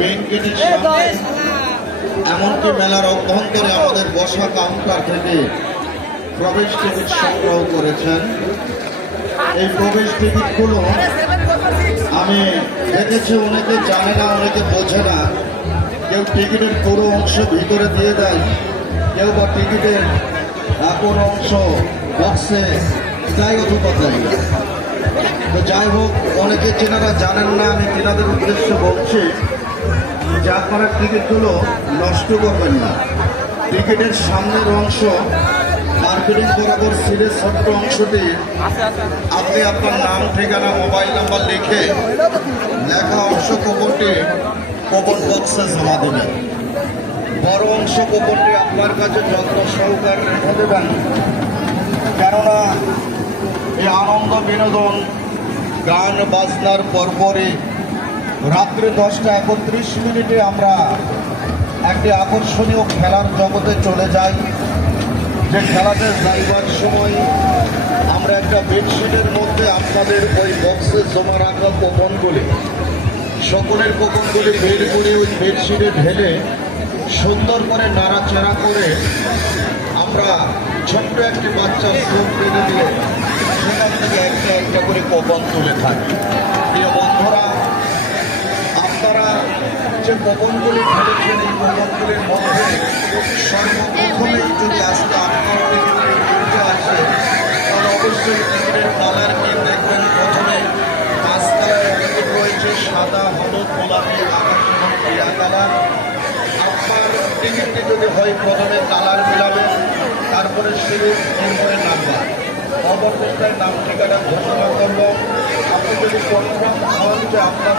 Main সামনে এমনকি মেলার অভ্যন্তরে আমাদের বসা কাউন্টার থেকে প্রবেশ টিকিট সংগ্রহ করেছেন। এই প্রবেশ টিকিটগুলো আমি দেখেছি, অনেকে জানে না, অনেকে বোঝে না। কেউ টিকিটের পুরো অংশ ভিতরে দিয়ে দেয়, কেউ বা টিকিটের কোনো অংশ বক্সে দেয় অথবা তো যাই হোক, অনেকে চেনারা জানেন না, আমি তেনাদের উদ্দেশ্যে বলছি যে আপনারা টিকিটগুলো নষ্ট করবেন না টিকিটের সামনের অংশ মার্কেটিং বরাবর সিটের ছোট্ট অংশটি। আপনি আপনার নাম, ঠিকানা মোবাইল নাম্বার লিখে লেখা অংশ কোপনটি কোপন বক্সে জমা দেবেন। বড় অংশ কোপনটি আপনার কাছে যত্ন সহকারে রেখে দেবেন। কেননা এই আনন্দ বিনোদন, গান, বাজনার পরপরই রাত্রি দশটা একত্রিশ মিনিটে আমরা একটি আকর্ষণীয় খেলার জগতে চলে যাই। যে খেলাতে যাইবার সময় আমরা একটা বেডশিটের মধ্যে আপনাদের ওই বক্সে জমা রাখা কোপনগুলি, সকলের কোপনগুলি বের করে ওই বেডশিটে ঢেলে সুন্দর করে নাড়াচাড়া করে আমরা ছোট্ট একটি বাচ্চার চোখ বেঁধে দিয়ে সেখান থেকে একটা একটা করে কোপন তুলে থাকি। যে কোপনগুলি ফেলেছেন এই কোপনগুলির মধ্যে সর্বপ্রথমেই যদি আজকে আপনার আসে তাহলে অবশ্যই টিকিটের কালার কি দেখবেন? প্রথমে পাঁচ কালারের টিকিট রয়েছে সাদা, হলুদ, গোলাপি, আকাশ কালার। আপনার টিকিটটি যদি হয়, প্রথমে কালার মিলাবেন তারপরে সিরিজ এরপরে নাম্বার পরবর্তীতে নাম ঠিকানা ঘোষণা করব আপনি যদি কনফার্ম হন যে আপনার